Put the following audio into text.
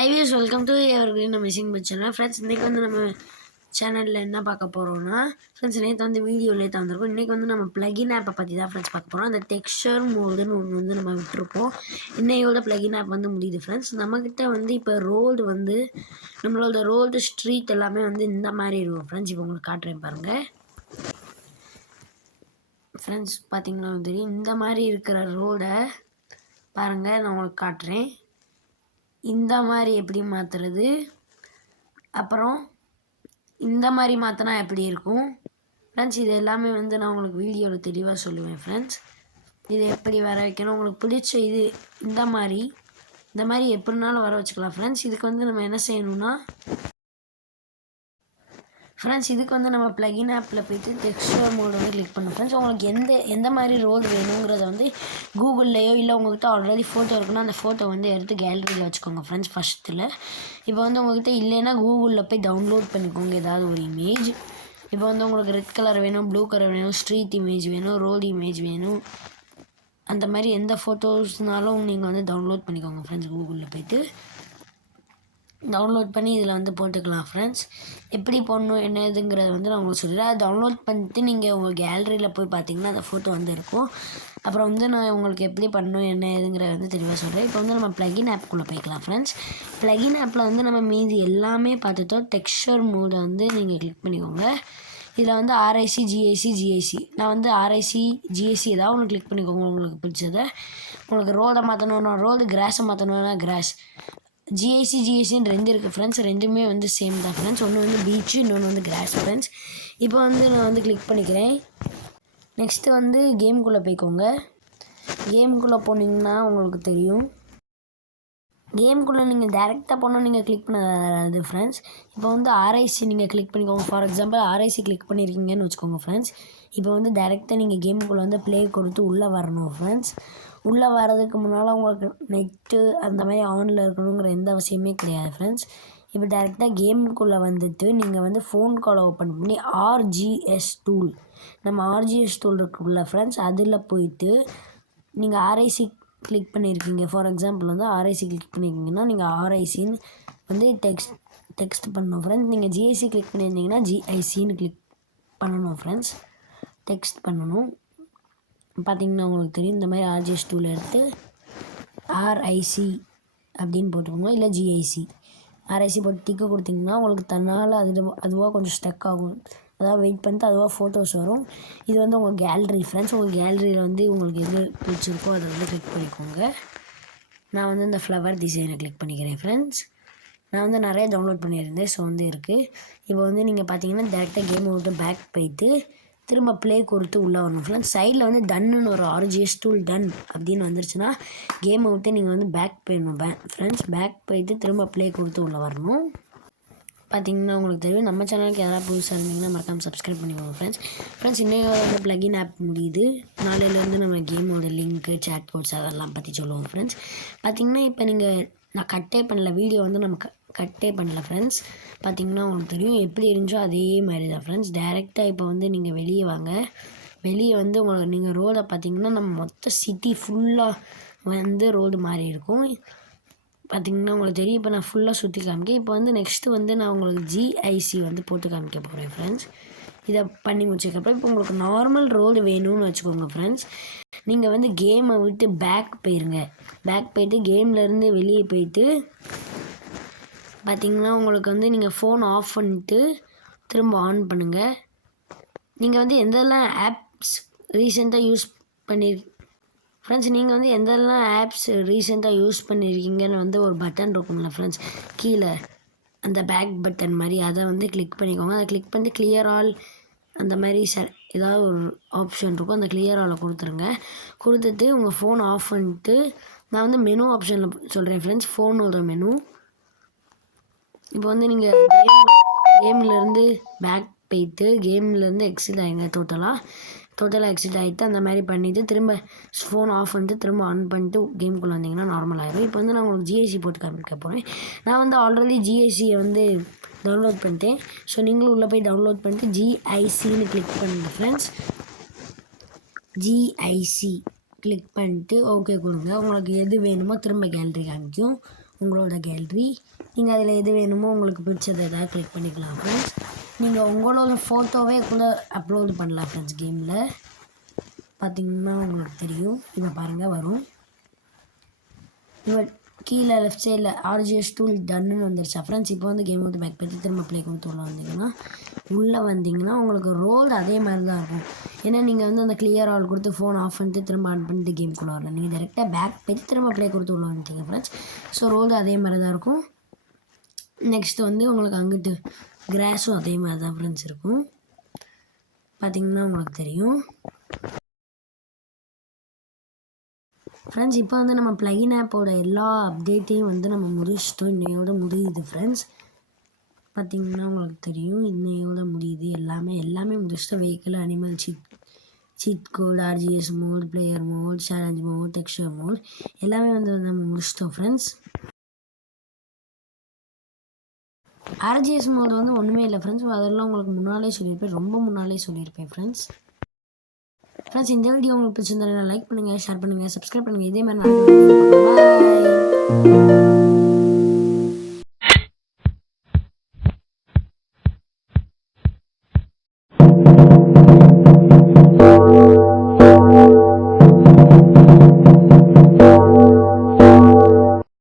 High views, welcome to ever green amazing but channel. Friends, இன்றைக்கி வந்து நம்ம சேனலில் என்ன பார்க்க போகிறோம்னா, ஃப்ரெண்ட்ஸ் நேற்று வந்து வீடியோ லேட்டாக வந்திருக்கோம். இன்றைக்கி வந்து நம்ம ப்ளகின் ஆப்பை பற்றி தான் ஃப்ரெண்ட்ஸ் பார்க்க போகிறோம். அந்த டெக்ஸ்சர் மோடுன்னு ஒன்று வந்து நம்ம விட்டுருப்போம். இன்னையோட ப்ளகின் ஆப் வந்து முடியுது ஃப்ரெண்ட்ஸ். நம்மக்கிட்ட வந்து இப்போ ரோடு வந்து நம்மளோட ரோடு ஸ்ட்ரீட் எல்லாமே வந்து இந்த மாதிரி இருக்கும் ஃப்ரெண்ட்ஸ். இப்போ உங்களுக்கு காட்டுறேன் பாருங்கள் ஃப்ரெண்ட்ஸ். பார்த்தீங்கன்னா தெரியும், இந்த மாதிரி இருக்கிற ரோடை பாருங்கள், நான் உங்களுக்கு காட்டுறேன். இந்த மாதிரி எப்படி மாற்றுறது, அப்புறம் இந்த மாதிரி மாற்றினா எப்படி இருக்கும் ஃப்ரெண்ட்ஸ், இது எல்லாமே வந்து நான் உங்களுக்கு வீடியோவில் தெளிவாக சொல்லுவேன் ஃப்ரெண்ட்ஸ். இது எப்படி வர வைக்கணும், உங்களுக்கு பிடிச்ச இது இந்த மாதிரி எப்படினாலும் வர வச்சுக்கலாம் ஃப்ரெண்ட்ஸ். இதுக்கு வந்து நம்ம என்ன செய்யணும்னா ஃப்ரெண்ட்ஸ், இதுக்கு வந்து நம்ம ப்ளகின் ஆப்பில் போய்ட்டு டெக்ஸ்சர் மோடு வந்து கிளிக் பண்ணணும் ஃப்ரெண்ட்ஸ். உங்களுக்கு எந்த மாதிரி ரோடு வேணுங்கிறத வந்து கூகுள்லேயோ இல்லை உங்கள்கிட்ட ஆல்ரெடி ஃபோட்டோ இருக்குன்னா அந்த ஃபோட்டோ வந்து எடுத்து கேலரியில் வச்சுக்கோங்க ஃப்ரெண்ட்ஸ் ஃபஸ்ட்டில். இப்போ வந்து உங்கள்கிட்ட இல்லைன்னா கூகுளில் போய் டவுன்லோட் பண்ணிக்கோங்க ஏதாவது ஒரு இமேஜ். இப்போ வந்து உங்களுக்கு ரெட் கலர் வேணும், ப்ளூ கலர் வேணும், ஸ்ட்ரீட் இமேஜ் வேணும், ரோடு இமேஜ் வேணும், அந்த மாதிரி எந்த ஃபோட்டோஸ்னாலும் நீங்கள் வந்து டவுன்லோட் பண்ணிக்கோங்க ஃப்ரெண்ட்ஸ். கூகுளில் போய்ட்டு டவுன்லோட் பண்ணி இதில் வந்து போட்டுக்கலாம் ஃப்ரெண்ட்ஸ். எப்படி போடணும் என்ன இதுங்கிறத வந்து நான் உங்களுக்கு சொல்கிறேன். அதை டவுன்லோட் பண்ணிட்டு நீங்கள் உங்கள் கேலரியில் போய் பார்த்தீங்கன்னா அந்த ஃபோட்டோ வந்து இருக்கும். அப்புறம் வந்து நான் உங்களுக்கு எப்படி பண்ணணும் என்ன ஏதுங்கிறத வந்து தெளிவாக சொல்கிறேன். இப்போ வந்து நம்ம ப்ளகின் ஆப்புக்குள்ளே போய்க்கலாம் ஃப்ரெண்ட்ஸ். ப்ளகின் ஆப்பில் வந்து நம்ம மீதி எல்லாமே பார்த்துட்டோம். டெக்ஸ்சர் மோடை வந்து நீங்கள் கிளிக் பண்ணிக்கோங்க. இதில் வந்து ஆர்ஐசி, ஜிஐசி நான் வந்து ஆர்ஐசி, ஜிஐசி ஏதாவது ஒன்று கிளிக் பண்ணிக்கோங்க உங்களுக்கு பிடிச்சதை. உங்களுக்கு ரோடை மாற்றணுன்னா ரோடு, கிராஸை மாற்றணுன்னா கிராஸ். ஜிஐசின்னு ரெண்டு இருக்குது ஃப்ரெண்ட்ஸ். ரெண்டுமே வந்து சேம் தான் ஃப்ரெண்ட்ஸ். ஒன்று வந்து பீச்சு, இன்னொன்று வந்து கிராஸ் ஃப்ரெண்ட்ஸ். இப்போ வந்து நான் வந்து கிளிக் பண்ணிக்கிறேன். நெக்ஸ்ட்டு வந்து கேமுக்குள்ளே போய்க்கோங்க. கேமுக்குள்ளே போனீங்கன்னா உங்களுக்கு தெரியும். கேமுக்குள்ளே நீங்கள் டேரெக்டாக போனால் நீங்கள் கிளிக் பண்ணாது ஃப்ரெண்ட்ஸ். இப்போ வந்து ஆர்ஐசி நீங்கள் கிளிக் பண்ணிக்கோங்க. ஃபார் எக்ஸாம்பிள் ஆர்ஐசி கிளிக் பண்ணியிருக்கீங்கன்னு வச்சுக்கோங்க ஃப்ரெண்ட்ஸ். இப்போ வந்து டேரெக்டாக நீங்கள் கேமுக்குள்ளே வந்து ப்ளே கொடுத்து உள்ளே வரணும் ஃப்ரெண்ட்ஸ். உள்ளே வரதுக்கு முன்னால் உங்களுக்கு நெட்டு அந்த மாதிரி ஆனில் இருக்கணுங்கிற எந்த அவசியமே கிடையாது ஃப்ரெண்ட்ஸ். இப்போ டேரெக்டாக கேமுக்குள்ளே வந்துட்டு நீங்கள் வந்து ஃபோன் காலை ஓப்பன் பண்ணி ஆர்ஜிஎஸ் டூல், நம்ம ஆர்ஜிஎஸ் டூல் இருக்குல்ல ஃப்ரெண்ட்ஸ், அதில் போயிட்டு நீங்கள் ஆர்ஐசி கிளிக் பண்ணியிருக்கீங்க. ஃபார் எக்ஸாம்பிள் வந்து ஆர்ஐசி கிளிக் பண்ணியிருக்கீங்கன்னா நீங்கள் ஆர்ஐசின்னு வந்து டெக்ஸ்ட் பண்ணணும் ஃப்ரெண்ட்ஸ். நீங்கள் ஜிஐசி கிளிக் பண்ணியிருந்தீங்கன்னா ஜிஐசின்னு கிளிக் பண்ணணும் ஃப்ரெண்ட்ஸ். டெக்ஸ்ட் பண்ணணும். பார்த்திங்கன்னா உங்களுக்கு தெரியும், இந்த மாதிரி ஆர்ஜிஎஸ் டூல் எடுத்து ஆர்ஐசி அப்படின்னு போட்டுக்கோங்க, இல்லை ஜிஐசி. ஆர்ஐசி போட்டு டிக்கு கொடுத்திங்கன்னா உங்களுக்கு தன்னால் அதுவாக கொஞ்சம் ஸ்டக் ஆகும். அதாவது வெயிட் பண்ணிட்டு அதுவாக ஃபோட்டோஸ் வரும். இது வந்து உங்கள் கேலரி ஃப்ரெண்ட்ஸ். உங்கள் கேலரியில் வந்து உங்களுக்கு எது பிடிச்சிருக்கோ அதை வந்து கிளிக் பண்ணிக்கோங்க. நான் வந்து இந்த ஃப்ளவர் டிசைனை கிளிக் பண்ணிக்கிறேன் ஃப்ரெண்ட்ஸ். நான் வந்து நிறைய டவுன்லோட் பண்ணியிருந்தேன், ஸோ வந்து இருக்குது. இப்போ வந்து நீங்கள் பார்த்தீங்கன்னா டேரெக்டாக கேமை விட்டு பேக் போயிட்டு திரும்ப ப்ளே கொடுத்து உள்ளே வரணும் ஃப்ரெண்ட்ஸ். சைடில் வந்து டன்னுன்னு ஒரு ஆர்ஜிஎஸ் டூல் டன் அப்படின்னு வந்துருச்சுன்னா கேமை விட்டு நீங்கள் வந்து பேக் போயிடணும் ஃப்ரெண்ட்ஸ். பேக் போயிட்டு திரும்ப ப்ளே கொடுத்து உள்ளே வரணும். பார்த்திங்கன்னா உங்களுக்கு தெரியும். நம்ம சேனலுக்கு யாராவது புதுசாக இருந்தீங்கன்னா மறக்காமல் சப்ஸ்கிரைப் பண்ணிக்கோங்க ஃப்ரெண்ட்ஸ். இன்னையோட வந்து ப்ளகின் ஆப் முடியுது. நாளையிலேருந்து நம்ம கேமோட லிங்க்கு, சேட் கோட்ஸ் அதெல்லாம் பற்றி சொல்லுவோம் ஃப்ரெண்ட்ஸ். பார்த்திங்கன்னா இப்போ நான் கட்டே பண்ணல வீடியோ வந்து நம்ம கட்டே பண்ணல ஃப்ரெண்ட்ஸ். பார்த்திங்கன்னா உங்களுக்கு தெரியும் எப்படி இருந்துச்சோ அதே மாதிரி தான் ஃப்ரெண்ட்ஸ். டேரெக்டாக இப்போ வந்து நீங்கள் வெளியே வாங்க. வெளியே வந்து நீங்கள் ரோடை பார்த்திங்கன்னா நம்ம மொத்த சிட்டி ஃபுல்லாக வந்து ரோடு மாதிரி இருக்கும். பார்த்திங்கன்னா உங்களுக்கு தெரியும். இப்போ நான் ஃபுல்லாக சுற்றி காமிக்கேன். இப்போ வந்து நெக்ஸ்ட்டு வந்து நான் உங்களுக்கு ஜிஐசி வந்து போட்டு காமிக்க போகிறேன் ஃப்ரெண்ட்ஸ். இதை பண்ணி முடிச்சதுக்கப்புறம் இப்போ உங்களுக்கு நார்மல் ரோடு வேணும்னு வச்சுக்கோங்க ஃப்ரெண்ட்ஸ். நீங்கள் வந்து கேமை விட்டு பேக் போயிருங்க. பேக் போயிட்டு கேம்லேருந்து வெளியே போயிட்டு பார்த்திங்கன்னா உங்களுக்கு வந்து நீங்கள் ஃபோன் ஆஃப் பண்ணிட்டு திரும்ப ஆன் பண்ணுங்கள். நீங்கள் வந்து எந்தெல்லாம் ஆப்ஸ் ரீசெண்டாக யூஸ் ஃப்ரெண்ட்ஸ், நீங்கள் வந்து எந்தெல்லாம் ஆப்ஸ் ரீசெண்டாக யூஸ் பண்ணியிருக்கீங்கன்னு வந்து ஒரு பட்டன் இருக்கும்ல ஃப்ரெண்ட்ஸ், கீழே அந்த பேக் பட்டன் மாதிரி, அதை வந்து கிளிக் பண்ணிக்கோங்க. அதை கிளிக் பண்ணி கிளியர் ஆல் அந்த மாதிரி ஏதாவது ஒரு ஆப்ஷன் இருக்கும், அந்த கிளியர் ஆலை கொடுத்துருங்க. கொடுத்துட்டு உங்கள் ஃபோன் ஆஃப் பண்ணிட்டு நான் வந்து மெனு ஆப்ஷனில் சொல்கிறேன் ஃப்ரெண்ட்ஸ். ஃபோனோட மெனு. இப்போ வந்து நீங்கள் கேம்லேருந்து பேக் போயிட்டு கேம்லேருந்து எக்ஸிட் ஆகிங்க. டோட்டலாக எக்ஸிட் ஆகிட்டு அந்த மாதிரி பண்ணிவிட்டு திரும்ப ஃபோன் ஆஃப் பண்ணிட்டு திரும்ப ஆன் பண்ணிட்டு கேமுக்குள்ளே வந்தீங்கன்னா நார்மல் ஆகிடும். இப்போ வந்து நான் உங்களுக்கு ஜிஐசி போட்டு காமிக்க போகிறேன். நான் வந்து ஆல்ரெடி ஜிஐசியை வந்து டவுன்லோட் பண்ணிட்டேன். ஸோ நீங்களும் உள்ளே போய் டவுன்லோட் பண்ணிட்டு ஜிஐசின்னு கிளிக் பண்ணுங்கள் ஃப்ரெண்ட்ஸ். ஜிஐசி கிளிக் பண்ணிட்டு ஓகே கொடுங்க. உங்களுக்கு எது வேணுமோ திரும்ப கேலரி காமிக்கும். உங்களோட கேலரி. நீங்கள் அதில் எது வேணுமோ உங்களுக்கு பிடிச்சதை எதாவது கிளிக் பண்ணிக்கலாம் ஃப்ரெண்ட்ஸ். நீங்கள் உங்களோட ஃபோட்டோவே கூட அப்லோடு பண்ணலாம் ஃப்ரெண்ட்ஸ். கேமில் பார்த்திங்கன்னா உங்களுக்கு தெரியும். இப்போ பாருங்கள் வரும். இப்போ கீழே லெஃப்ட் சைடில் ஆர்ஜிஎஸ் டூல் டன்னு வந்துருச்சா ஃப்ரெண்ட்ஸ். இப்போ வந்து கேம் வந்து பேக் பண்ணி திரும்ப ப்ளே கொடுத்து உள்ளே வந்தீங்கன்னா உங்களுக்கு ரோல் அதே மாதிரி தான் இருக்கும். ஏன்னா நீங்கள் வந்து அந்த கிளியர் ஆல் கொடுத்து ஃபோன் ஆஃப் பண்ணிட்டு திரும்ப ஆன் பண்ணிட்டு கேம்குள்ளே வரல. நீங்கள் டேரெக்டாக பேக் பண்ணி திரும்ப ப்ளே கொடுத்து உள்ள வந்துட்டீங்க ஃப்ரெண்ட்ஸ். ஸோ ரோல் அதே மாதிரி தான் இருக்கும். நெக்ஸ்ட்டு வந்து உங்களுக்கு அங்கிட்டு கிராஸும் அதே மாதிரி தான் ஃப்ரெண்ட்ஸ் இருக்கும். பார்த்திங்கன்னா உங்களுக்கு தெரியும் ஃப்ரெண்ட்ஸ். இப்போ வந்து நம்ம ப்ளகின் ஆப்போட எல்லா அப்டேட்டையும் வந்து நம்ம முடிச்சிட்டோம். இன்னையோட முடியுது ஃப்ரெண்ட்ஸ். பார்த்திங்கன்னா உங்களுக்கு தெரியும் இன்னையோட முடியுது. எல்லாமே முடிச்சிட்டோம். Vehicle, animal, cheat code, RGS mode, player mode, challenge mode, texture mode எல்லாமே வந்து நம்ம முடிச்சிட்டோம் ஃப்ரெண்ட்ஸ். ஆர்ஜிஎஸ் மோட் வந்து ஒன்றுமே இல்லை ஃப்ரெண்ட்ஸ். அதெல்லாம் உங்களுக்கு முன்னாலே சொல்லியிருப்பேன், ரொம்ப முன்னாலே சொல்லியிருப்பேன் ஃப்ரெண்ட்ஸ். இந்த வீடியோ உங்களுக்கு பிடிச்சிருந்தா லைக் பண்ணுங்கள், ஷேர் பண்ணுங்கள், சப்ஸ்கிரைப் பண்ணுங்கள். இதே மாதிரி பாய்.